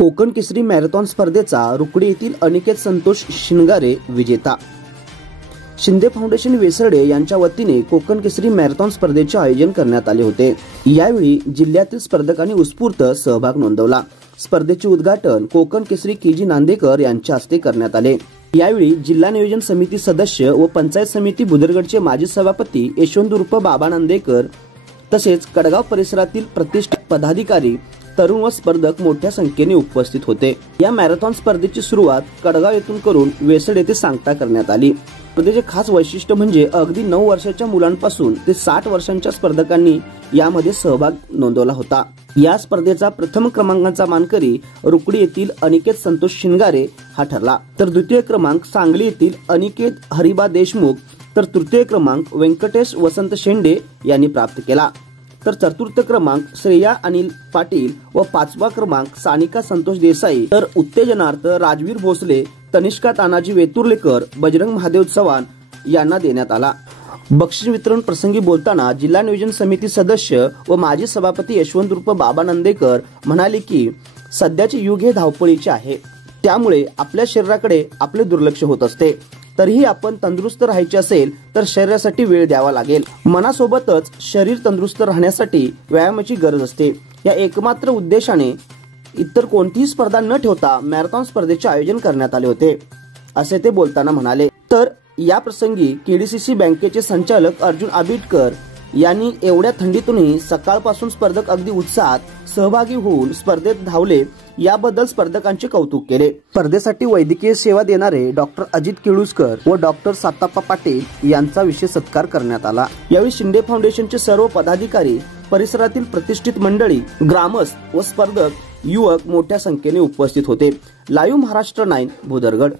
कोकण केसरी marathon स्पर्धेचा रुकडी येथील अनिकेत संतोष शिंगारे विजेता। शिंदे फाउंडेशन वेसर्डे यांच्या वतीने कोकण केसरी मॅरेथॉन स्पर्धेचे आयोजन करण्यात आले होते। यावेळी जिल्ह्यातील स्पर्धकांनी उत्स्फूर्त सहभाग नोंदवला। स्पर्धेचे उद्घाटन कोकण केसरी के.जी. नांदेकर यांच्या हस्ते करण्यात आले। यावेळी जिल्हा नियोजन समिती सदस्य व पंचायत समिती बुदरगडचे माजी सभापती यशवंत उर्फ बाबा नांदेकर तसेच कडगाव परिसरातील प्रतिष्ठित पदाधिकारी, तरुण व स्पर्धक मोठ्या संख्येने उपस्थित होते। या मॅरेथॉन स्पर्धेची सुरुवात कडगाव येथून करून वेसड येथे सांगता करण्यात आली। स्पर्धेचे खास वैशिष्ट्य म्हणजे अगदी 9 वर्षाच्या मुलांपासून ते 60 वर्षांच्या स्पर्धकांनी यामध्ये सहभाग नोंदवला होता। या स्पर्धेचा प्रथम क्रमांकाचा मानकरी रुकडी येथील अनिकेत संतोष शिंगारे हा ठरला, तर द्वितीय क्रमांक सांगली येथील अनिकेत हरिबा देशमुख, तर तृतीय क्रमांक व्यंकटेश वसंत शेंडे यांनी प्राप्त केला, तर चतुर्थ क्रमांक श्रेया अनिल पाटील व 5वा क्रमांक सानिका संतोष देसाई, तर उत्तेजनार्थ राजवीर भोसले, तनिष्का तानाजी वेतुर्लेकर, बजरंग महादेव चव्हाण यांना देण्यात आला। बक्षीस वितरण प्रसंगी बोलताना जिल्हा नियोजन समिती सदस्य व माजी सभापती यशवंत उर्फ बाबा नांदेकर म्हणाले की सध्याचे युग हे धावपळीचे आहे, त्यामुळे आपल्या शरीराकडे आपले दुर्लक्ष होत असते। तरीही आपण तंदुरुस्त राहायचे असेल तर शरीरासाठी वेळ द्यावा लागेल। मनासोबतच शरीर तंदुरुस्त राहण्यासाठी व्यायामाची गरज असते। या एकमात्र उद्देशाने इतर कोणतीही स्पर्धा न ठेवता मॅरेथॉन स्पर्धेचे आयोजन करण्यात आले होते, असे ते बोलताना म्हणाले। तर या प्रसंगी केडीसीसी बँकेचे संचालक अर्जुन आबिटकर यांनी एवढ्या थंडीतूनही सकाळपासून स्पर्धक अगदी उत्साहात सहभागी होऊन स्पर्धेत धावले याबद्दल स्पर्धकांचे कौतुक केले। स्पर्धेसाठी वैद्यकीय सेवा देणारे डॉक्टर अजित केळुसकर व डॉक्टर साताप्पा पाटील यांचा विशेष सत्कार करण्यात आला। यावेळी शिंदे फाउंडेशनचे सर्व पदाधिकारी, परिसरातील प्रतिष्ठित मंडळी, ग्रामस्थ व स्पर्धक युवक मोठ्या संख्येने उपस्थित होते। लाईव्ह महाराष्ट्र 9 बुदरगड।